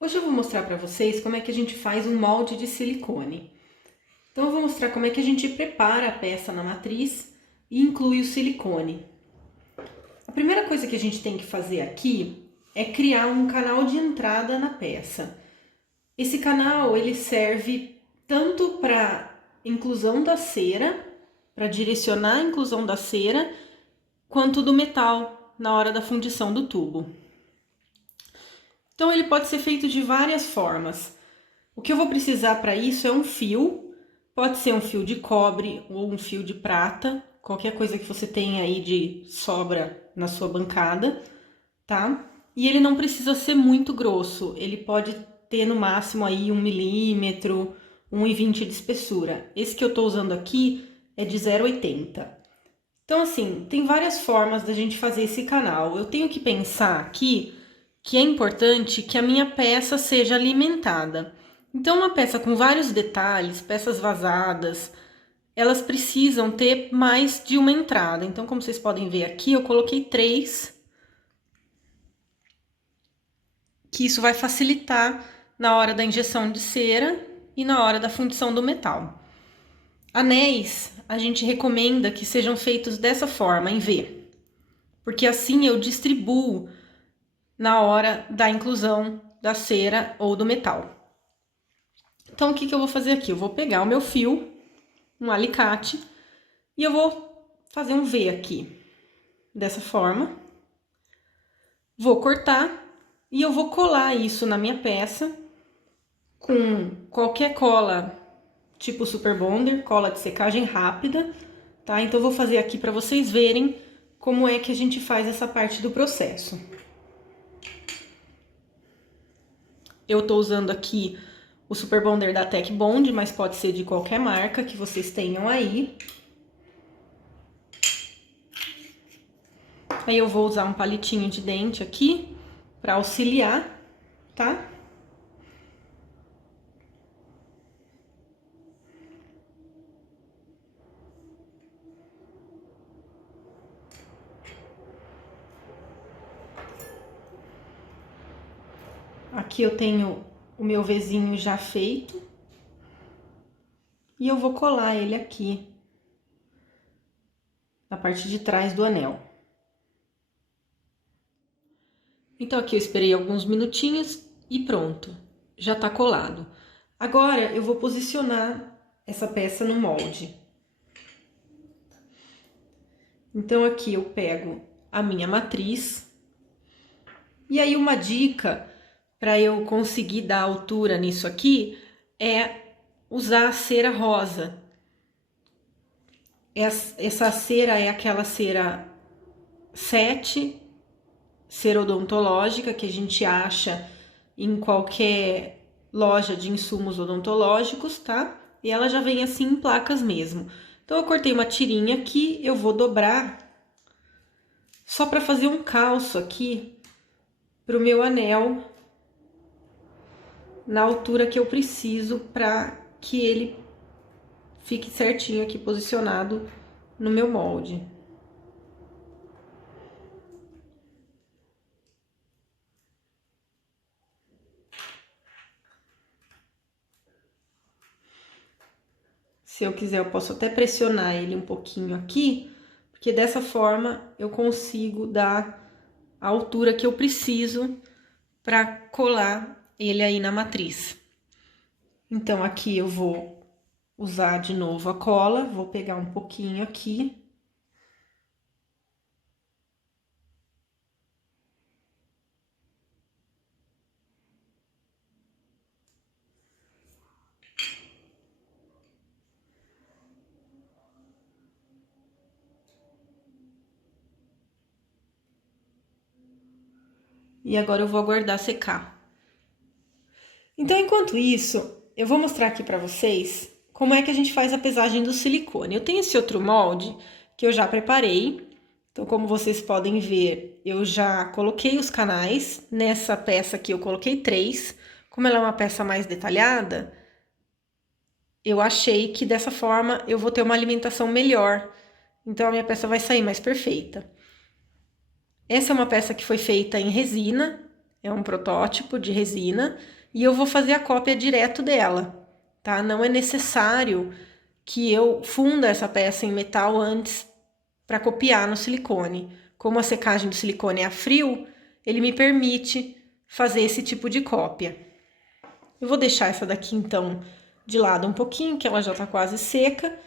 Hoje eu vou mostrar para vocês como é que a gente faz um molde de silicone. Então eu vou mostrar como é que a gente prepara a peça na matriz e inclui o silicone. A primeira coisa que a gente tem que fazer aqui é criar um canal de entrada na peça. Esse canal ele serve tanto para inclusão da cera, para direcionar a inclusão da cera, quanto do metal na hora da fundição do tubo. Então ele pode ser feito de várias formas. O que eu vou precisar para isso é um fio, pode ser um fio de cobre ou um fio de prata, qualquer coisa que você tenha aí de sobra na sua bancada, tá? E ele não precisa ser muito grosso, ele pode ter no máximo aí 1 milímetro, 1,20 de espessura. Esse que eu tô usando aqui é de 0,80. Então, assim, tem várias formas da gente fazer esse canal. Eu tenho que pensar aqui que é importante que a minha peça seja alimentada. Então, uma peça com vários detalhes, peças vazadas, elas precisam ter mais de uma entrada. Então, como vocês podem ver aqui, eu coloquei 3, que isso vai facilitar na hora da injeção de cera e na hora da fundição do metal. Anéis, a gente recomenda que sejam feitos dessa forma, em V, porque assim eu distribuo na hora da inclusão da cera ou do metal. Então, o que eu vou fazer aqui? Eu vou pegar o meu fio, um alicate, e eu vou fazer um V aqui, dessa forma. Vou cortar e eu vou colar isso na minha peça com qualquer cola, tipo Super Bonder, cola de secagem rápida, tá? Então, eu vou fazer aqui para vocês verem como é que a gente faz essa parte do processo. Eu tô usando aqui o Super Bonder da Tec Bond, mas pode ser de qualquer marca que vocês tenham aí. Aí eu vou usar um palitinho de dente aqui para auxiliar, tá? Aqui eu tenho o meu Vzinho já feito. E eu vou colar ele aqui na parte de trás do anel. Então aqui eu esperei alguns minutinhos e pronto, já tá colado. Agora eu vou posicionar essa peça no molde. Então aqui eu pego a minha matriz. E aí uma dica para eu conseguir dar altura nisso aqui é usar a cera rosa. Essa cera é aquela cera 7, cera odontológica, que a gente acha em qualquer loja de insumos odontológicos, tá? E ela já vem assim em placas mesmo. Então, eu cortei uma tirinha aqui, eu vou dobrar só para fazer um calço aqui pro meu anel na altura que eu preciso para que ele fique certinho aqui posicionado no meu molde. Se eu quiser, eu posso até pressionar ele um pouquinho aqui, porque dessa forma eu consigo dar a altura que eu preciso para colar ele aí na matriz. Então, aqui eu vou usar de novo a cola, vou pegar um pouquinho aqui. E agora eu vou aguardar secar. Então, enquanto isso, eu vou mostrar aqui para vocês como é que a gente faz a pesagem do silicone. Eu tenho esse outro molde que eu já preparei. Então, como vocês podem ver, eu já coloquei os canais. Nessa peça aqui eu coloquei 3. Como ela é uma peça mais detalhada, eu achei que dessa forma eu vou ter uma alimentação melhor. Então, a minha peça vai sair mais perfeita. Essa é uma peça que foi feita em resina. é um protótipo de resina e eu vou fazer a cópia direto dela, tá? Não é necessário que eu funda essa peça em metal antes para copiar no silicone. Como a secagem do silicone é a frio, ele me permite fazer esse tipo de cópia. Eu vou deixar essa daqui, então, de lado um pouquinho, que ela já está quase seca.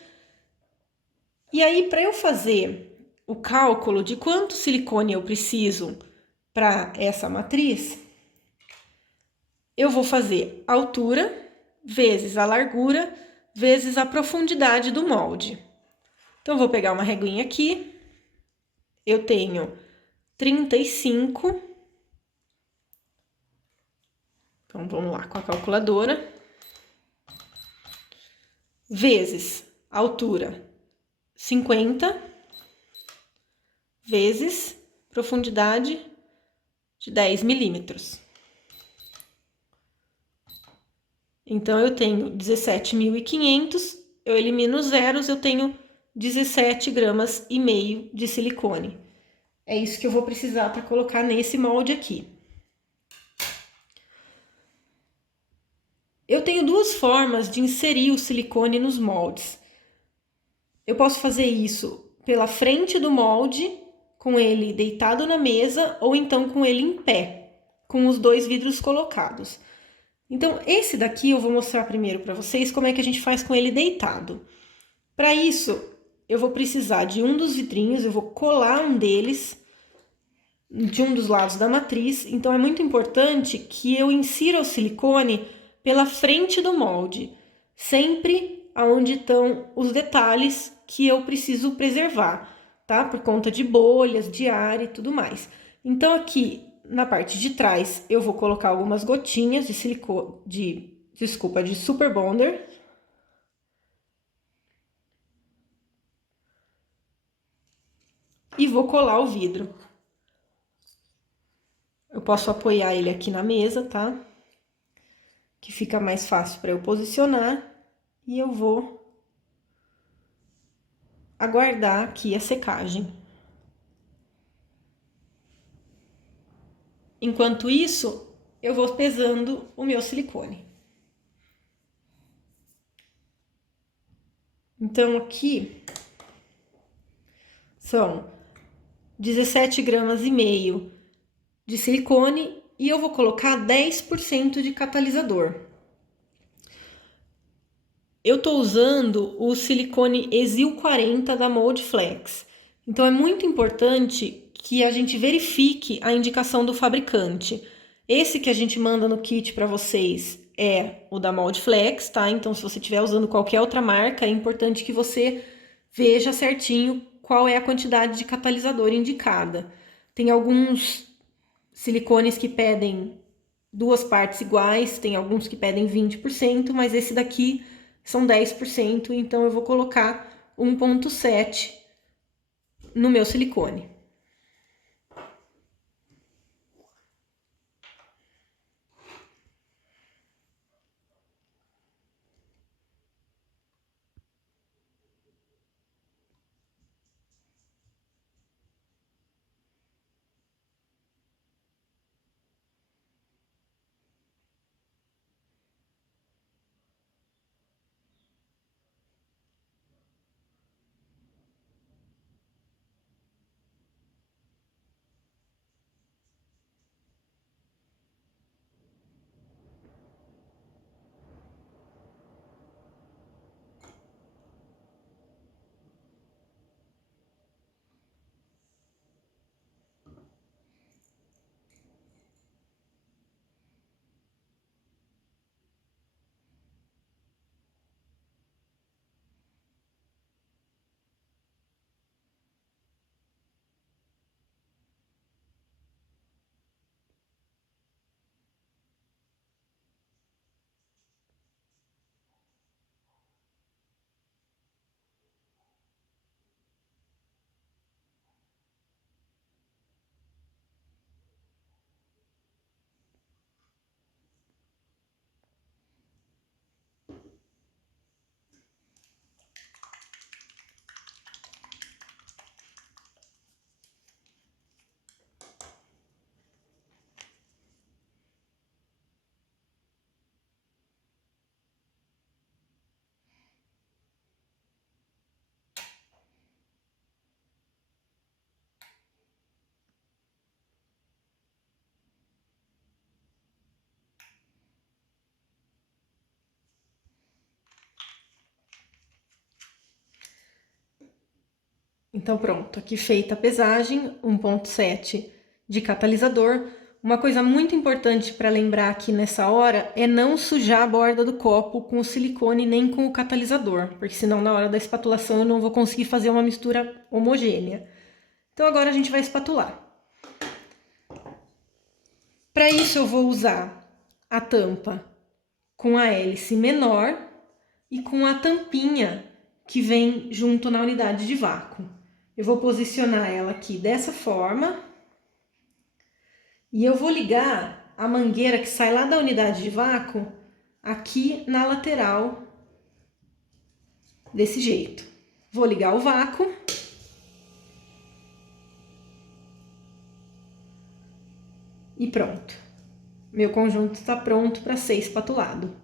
E aí, para eu fazer o cálculo de quanto silicone eu preciso para essa matriz, eu vou fazer a altura vezes a largura vezes a profundidade do molde. Então, eu vou pegar uma reguinha aqui. Eu tenho 35. Então, vamos lá com a calculadora. Vezes a altura 50, vezes profundidade de 10 milímetros. Então, eu tenho 17.500, eu elimino os zeros, eu tenho 17,5 gramas de silicone. É isso que eu vou precisar para colocar nesse molde aqui. Eu tenho duas formas de inserir o silicone nos moldes. Eu posso fazer isso pela frente do molde, com ele deitado na mesa, ou então com ele em pé, com os dois vidros colocados. Então, esse daqui eu vou mostrar primeiro para vocês como é que a gente faz com ele deitado. Para isso, eu vou precisar de um dos vidrinhos, eu vou colar um deles de um dos lados da matriz. Então, é muito importante que eu insira o silicone pela frente do molde, sempre aonde estão os detalhes que eu preciso preservar, tá? Por conta de bolhas, de ar e tudo mais. Então, aqui na parte de trás, eu vou colocar algumas gotinhas de silicone, de Super Bonder. E vou colar o vidro. Eu posso apoiar ele aqui na mesa, tá? Que fica mais fácil para eu posicionar. E eu vou aguardar aqui a secagem. Enquanto isso, eu vou pesando o meu silicone. Então, aqui são 17,5 gramas de silicone e eu vou colocar 10% de catalisador. Eu tô usando o silicone Exil 40 da Moldflex. Então, é muito importante que a gente verifique a indicação do fabricante. Esse que a gente manda no kit para vocês é o da Moldflex, tá? Então, se você estiver usando qualquer outra marca, é importante que você veja certinho qual é a quantidade de catalisador indicada. Tem alguns silicones que pedem duas partes iguais, tem alguns que pedem 20%, mas esse daqui são 10%, então eu vou colocar 1,7 no meu silicone. Então pronto, aqui feita a pesagem, 1,7 de catalisador. Uma coisa muito importante para lembrar aqui nessa hora é não sujar a borda do copo com o silicone nem com o catalisador, porque senão na hora da espatulação eu não vou conseguir fazer uma mistura homogênea. Então agora a gente vai espatular. Para isso eu vou usar a tampa com a hélice menor e com a tampinha que vem junto na unidade de vácuo. Eu vou posicionar ela aqui dessa forma. E eu vou ligar a mangueira que sai lá da unidade de vácuo aqui na lateral, desse jeito. Vou ligar o vácuo. E pronto. Meu conjunto está pronto para ser espatulado.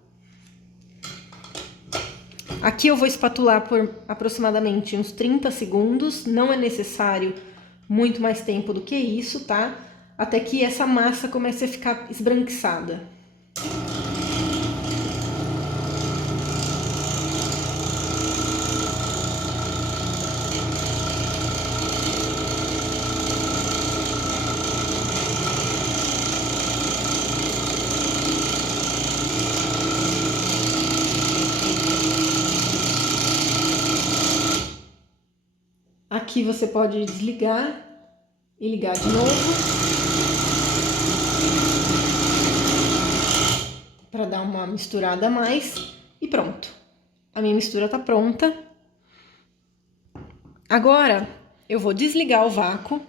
Aqui eu vou espatular por aproximadamente uns 30 segundos. Não é necessário muito mais tempo do que isso, tá? Até que essa massa comece a ficar esbranquiçada. Aqui você pode desligar e ligar de novo, para dar uma misturada a mais, e pronto. A minha mistura tá pronta. Agora eu vou desligar o vácuo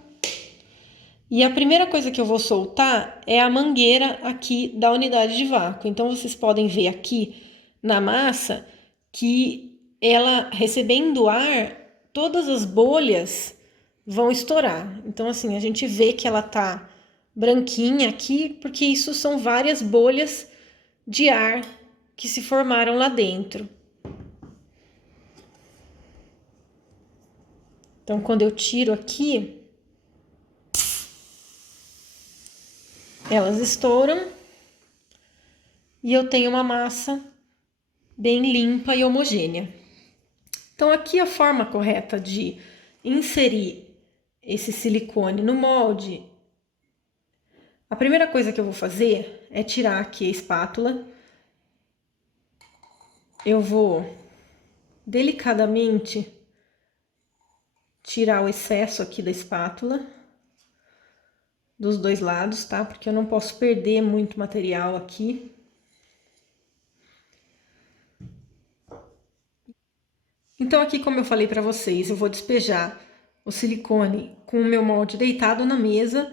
e a primeira coisa que eu vou soltar é a mangueira aqui da unidade de vácuo. Então vocês podem ver aqui na massa que ela recebendo ar, todas as bolhas vão estourar. Então assim, a gente vê que ela tá branquinha aqui, porque isso são várias bolhas de ar que se formaram lá dentro. Então, quando eu tiro aqui, elas estouram e eu tenho uma massa bem limpa e homogênea. Então, aqui a forma correta de inserir esse silicone no molde. A primeira coisa que eu vou fazer é tirar aqui a espátula. Eu vou delicadamente tirar o excesso aqui da espátula, dos dois lados, tá? Porque eu não posso perder muito material aqui. Então aqui, como eu falei pra vocês, eu vou despejar o silicone com o meu molde deitado na mesa.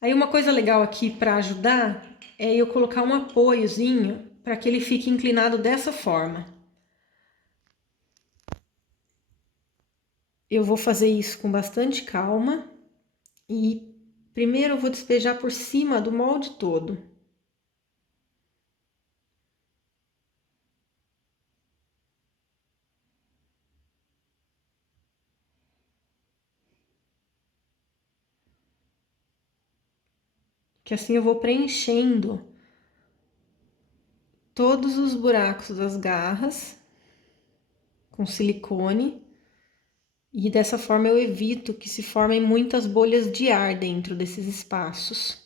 Aí uma coisa legal aqui pra ajudar é eu colocar um apoiozinho para que ele fique inclinado dessa forma. Eu vou fazer isso com bastante calma e primeiro eu vou despejar por cima do molde todo. Que assim eu vou preenchendo todos os buracos das garras com silicone. E dessa forma eu evito que se formem muitas bolhas de ar dentro desses espaços.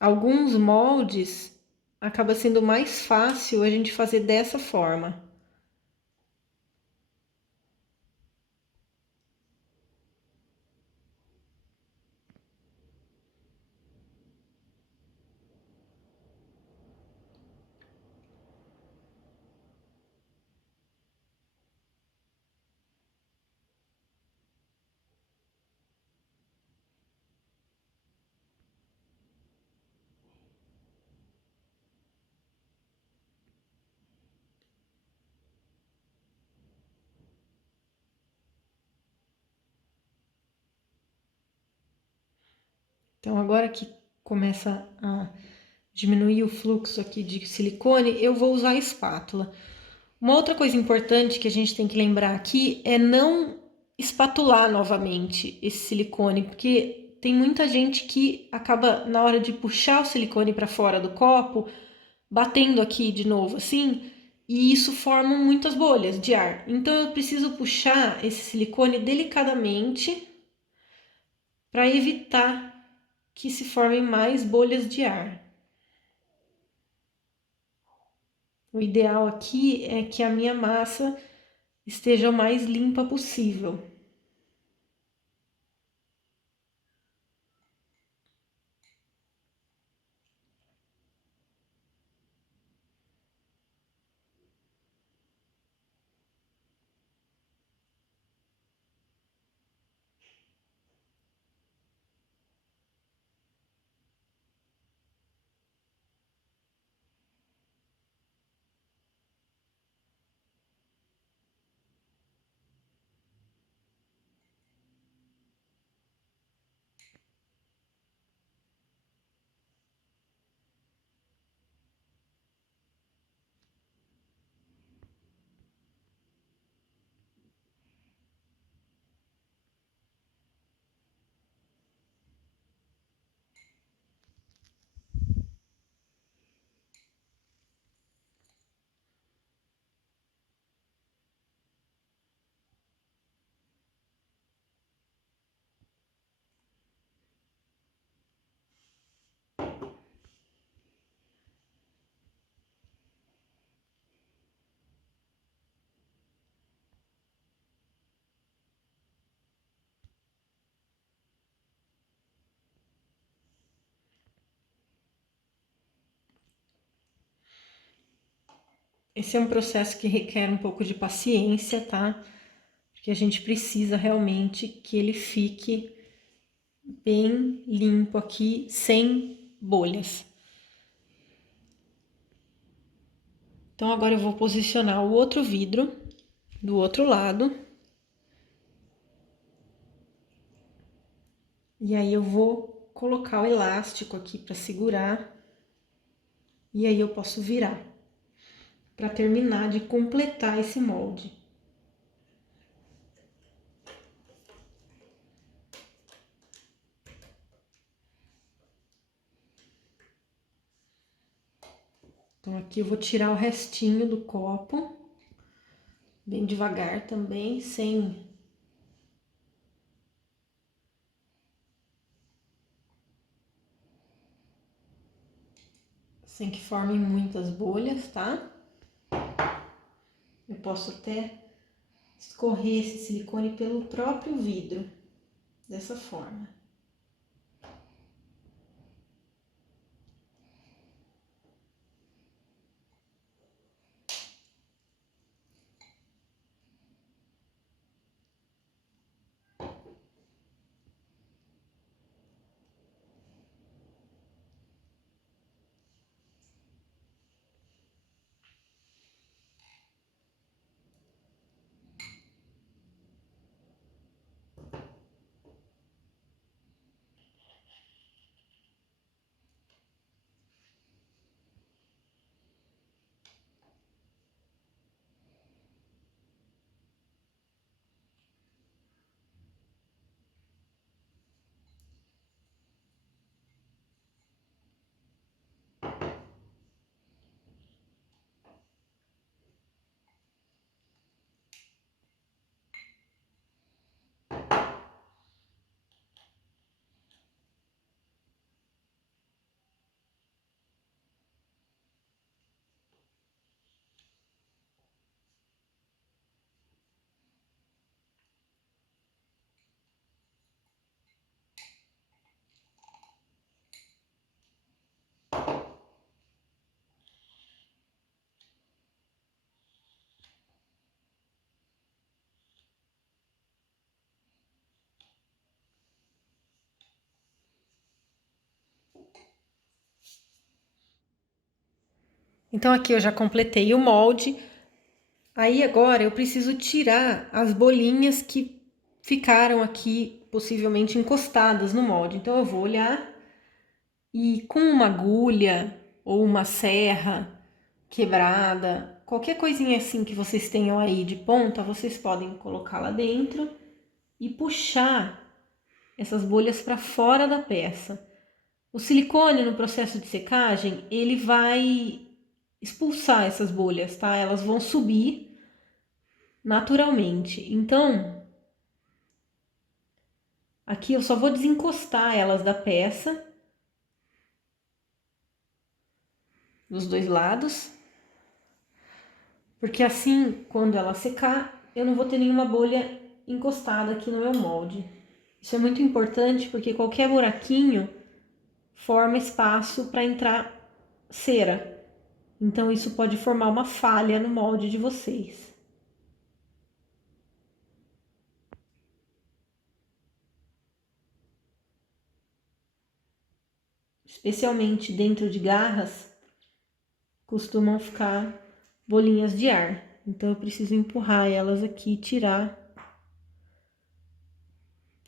Alguns moldes acaba sendo mais fácil a gente fazer dessa forma. Então, agora que começa a diminuir o fluxo aqui de silicone, eu vou usar a espátula. Uma outra coisa importante que a gente tem que lembrar aqui é não espatular novamente esse silicone, porque tem muita gente que acaba, na hora de puxar o silicone para fora do copo, batendo aqui de novo assim, e isso forma muitas bolhas de ar. Então eu preciso puxar esse silicone delicadamente para evitar que se formem mais bolhas de ar. O ideal aqui é que a minha massa esteja o mais limpa possível. Esse é um processo que requer um pouco de paciência, tá? Porque a gente precisa realmente que ele fique bem limpo aqui, sem bolhas. Então agora eu vou posicionar o outro vidro do outro lado. E aí eu vou colocar o elástico aqui para segurar. E aí eu posso virar para terminar de completar esse molde. Então aqui eu vou tirar o restinho do copo, bem devagar também, sem que formem muitas bolhas, tá? Eu posso até escorrer esse silicone pelo próprio vidro, dessa forma. Então aqui eu já completei o molde. Aí agora eu preciso tirar as bolinhas que ficaram aqui possivelmente encostadas no molde. Então eu vou olhar e com uma agulha ou uma serra quebrada, qualquer coisinha assim que vocês tenham aí de ponta, vocês podem colocar lá dentro e puxar essas bolhas para fora da peça. O silicone no processo de secagem, ele vai expulsar essas bolhas, tá? Elas vão subir naturalmente. Então, aqui eu só vou desencostar elas da peça, dos dois lados, porque assim, quando ela secar, eu não vou ter nenhuma bolha encostada aqui no meu molde. Isso é muito importante porque qualquer buraquinho forma espaço para entrar cera. Então isso pode formar uma falha no molde de vocês. Especialmente dentro de garras, costumam ficar bolinhas de ar. Então eu preciso empurrar elas aqui e tirar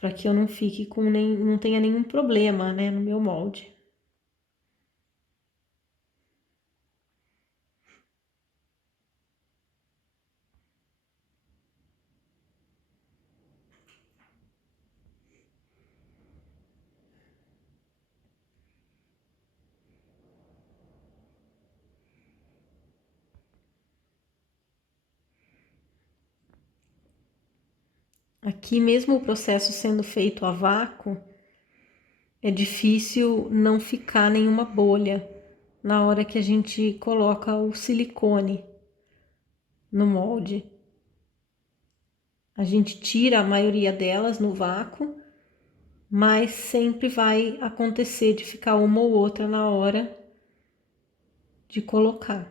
para que eu não fique com não tenha nenhum problema, né, no meu molde. Aqui mesmo o processo sendo feito a vácuo, é difícil não ficar nenhuma bolha na hora que a gente coloca o silicone no molde. A gente tira a maioria delas no vácuo, mas sempre vai acontecer de ficar uma ou outra na hora de colocar.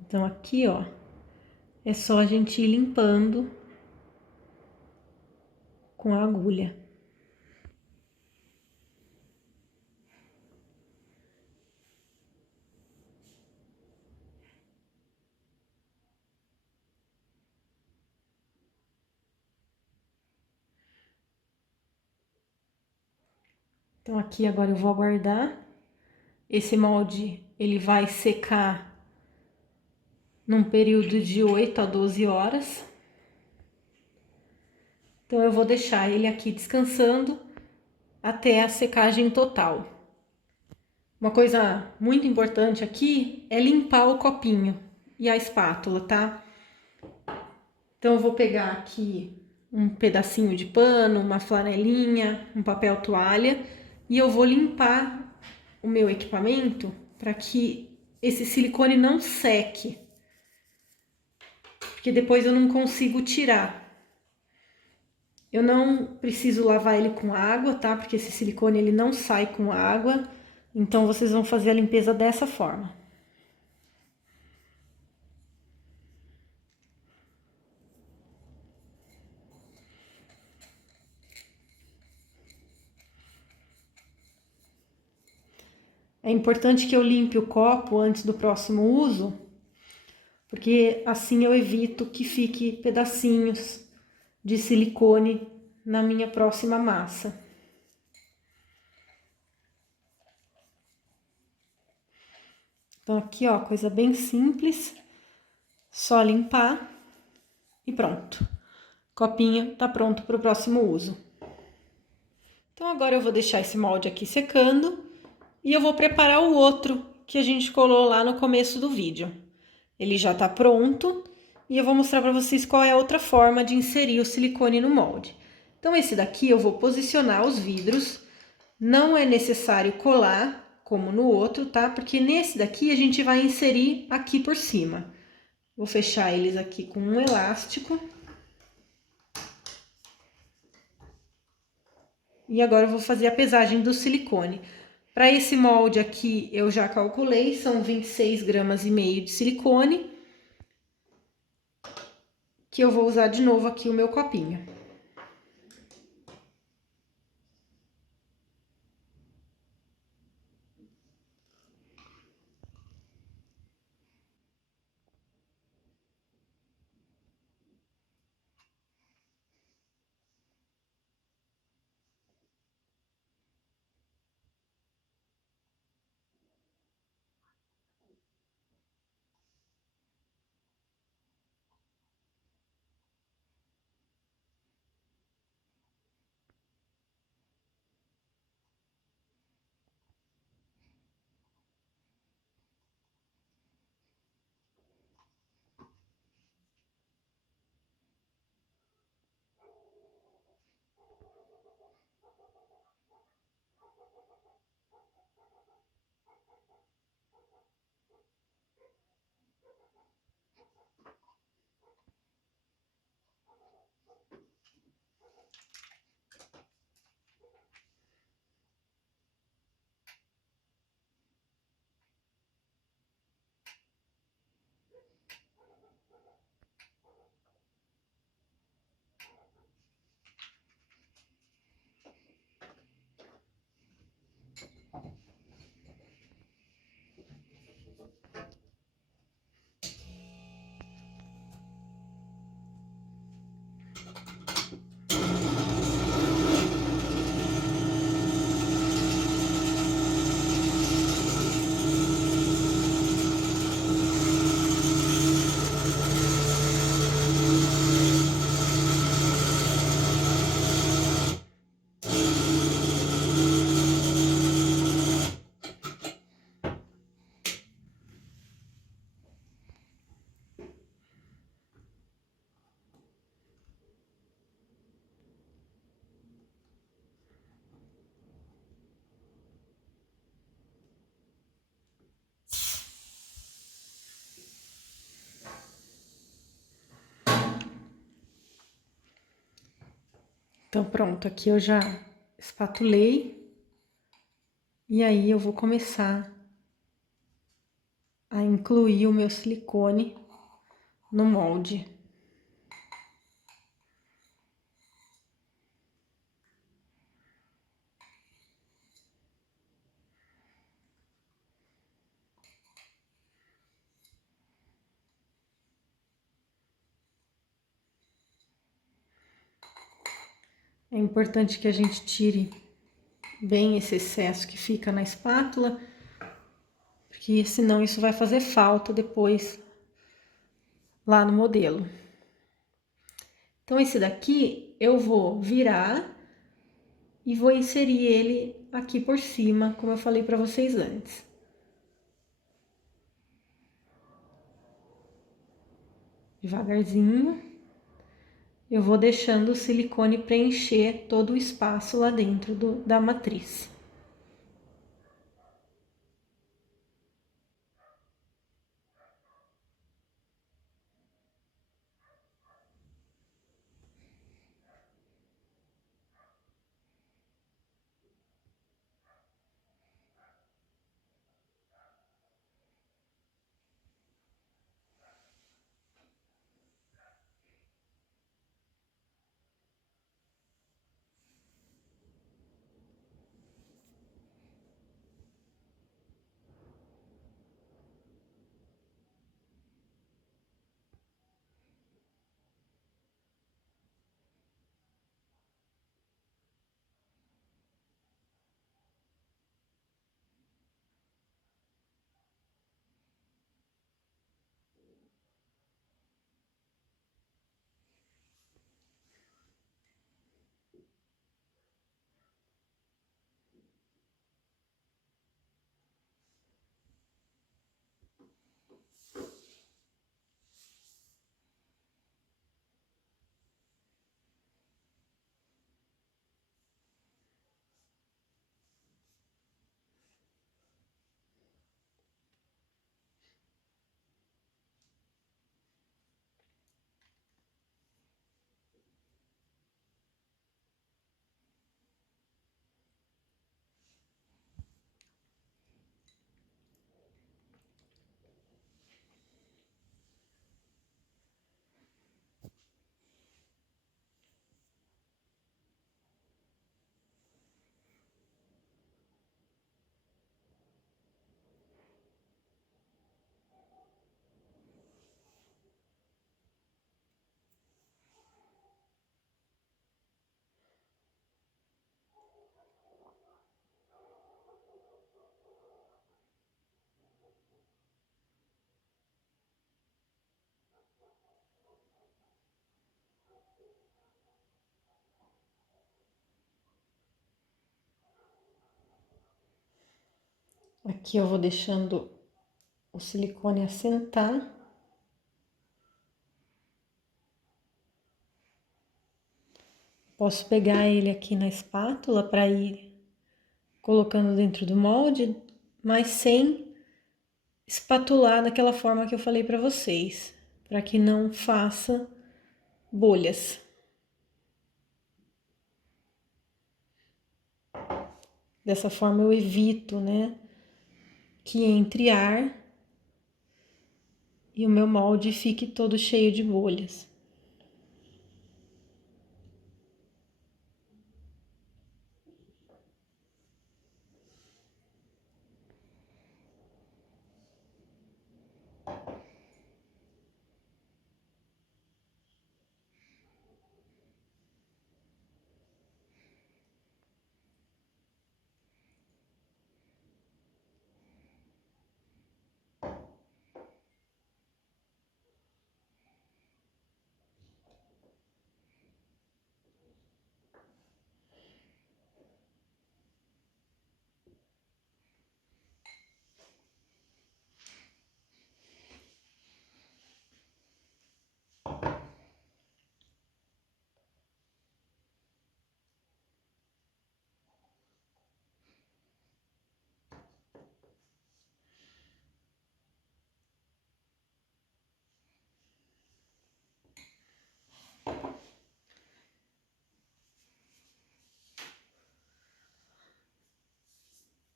Então aqui, ó, é só a gente ir limpando com a agulha. Então aqui agora eu vou aguardar. Esse molde, ele vai secar num período de 8 a 12 horas. Então eu vou deixar ele aqui descansando até a secagem total. Uma coisa muito importante aqui é limpar o copinho e a espátula, tá? Então eu vou pegar aqui um pedacinho de pano, uma flanelinha, um papel toalha e eu vou limpar o meu equipamento para que esse silicone não seque, porque depois eu não consigo tirar. Eu não preciso lavar ele com água, tá? Porque esse silicone ele não sai com água, então vocês vão fazer a limpeza dessa forma. É importante que eu limpe o copo antes do próximo uso, porque assim eu evito que fique pedacinhos de silicone na minha próxima massa. Então aqui, ó, coisa bem simples, só limpar e pronto. Copinho tá pronto para o próximo uso. Então agora eu vou deixar esse molde aqui secando e eu vou preparar o outro que a gente colou lá no começo do vídeo. Ele já tá pronto e eu vou mostrar para vocês qual é a outra forma de inserir o silicone no molde. Então esse daqui eu vou posicionar os vidros, não é necessário colar como no outro, tá? Porque nesse daqui a gente vai inserir aqui por cima. Vou fechar eles aqui com um elástico. E agora eu vou fazer a pesagem do silicone. Para esse molde aqui, eu já calculei, são 26 gramas e meio de silicone, que eu vou usar de novo aqui o meu copinho. Então, pronto, aqui eu já espatulei. E aí eu vou começar a incluir o meu silicone no molde. É importante que a gente tire bem esse excesso que fica na espátula, porque senão isso vai fazer falta depois lá no modelo. Então, esse daqui eu vou virar e vou inserir ele aqui por cima, como eu falei para vocês antes. Devagarzinho, eu vou deixando o silicone preencher todo o espaço lá dentro da matriz. Aqui eu vou deixando o silicone assentar. Posso pegar ele aqui na espátula para ir colocando dentro do molde, mas sem espatular daquela forma que eu falei para vocês, para que não faça bolhas. Dessa forma eu evito, né, que entre ar e o meu molde fique todo cheio de bolhas.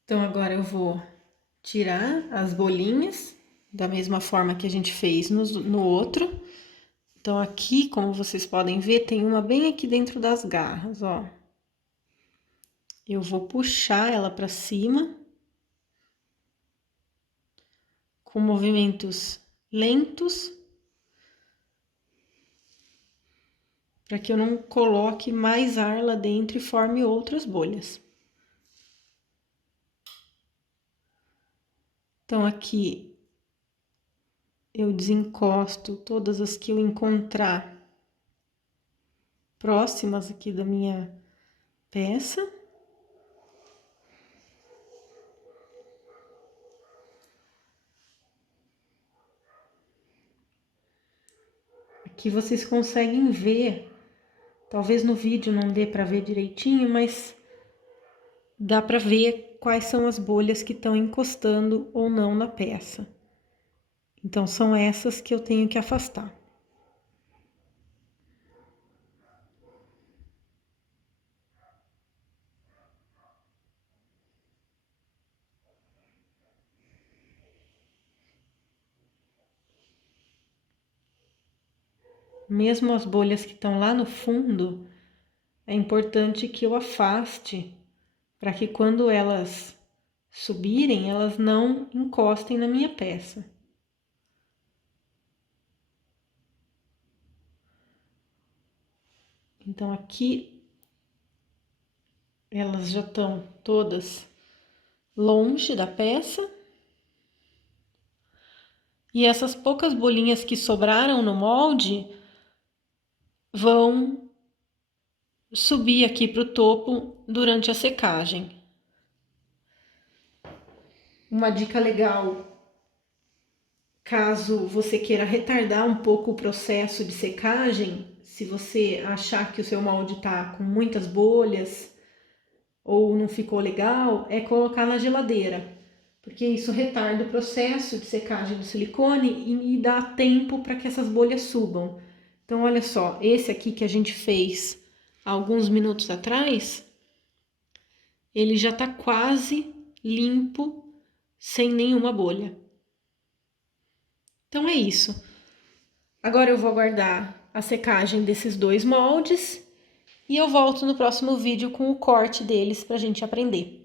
Então, agora eu vou tirar as bolinhas, da mesma forma que a gente fez no outro. Então, aqui, como vocês podem ver, tem uma bem aqui dentro das garras, ó. Eu vou puxar ela para cima, com movimentos lentos, para que eu não coloque mais ar lá dentro e forme outras bolhas. Então, aqui eu desencosto todas as que eu encontrar próximas aqui da minha peça. Aqui vocês conseguem ver, talvez no vídeo não dê para ver direitinho, mas dá para ver quais são as bolhas que estão encostando ou não na peça. Então, são essas que eu tenho que afastar. Mesmo as bolhas que estão lá no fundo, é importante que eu afaste, para que quando elas subirem, elas não encostem na minha peça. Então, aqui, elas já estão todas longe da peça. E essas poucas bolinhas que sobraram no molde vão subir aqui para o topo durante a secagem. Uma dica legal, caso você queira retardar um pouco o processo de secagem, se você achar que o seu molde está com muitas bolhas ou não ficou legal, é colocar na geladeira, porque isso retarda o processo de secagem do silicone e dá tempo para que essas bolhas subam. Então, olha só, esse aqui que a gente fez há alguns minutos atrás, ele já tá quase limpo, sem nenhuma bolha. Então, é isso. Agora eu vou aguardar a secagem desses dois moldes e eu volto no próximo vídeo com o corte deles pra gente aprender.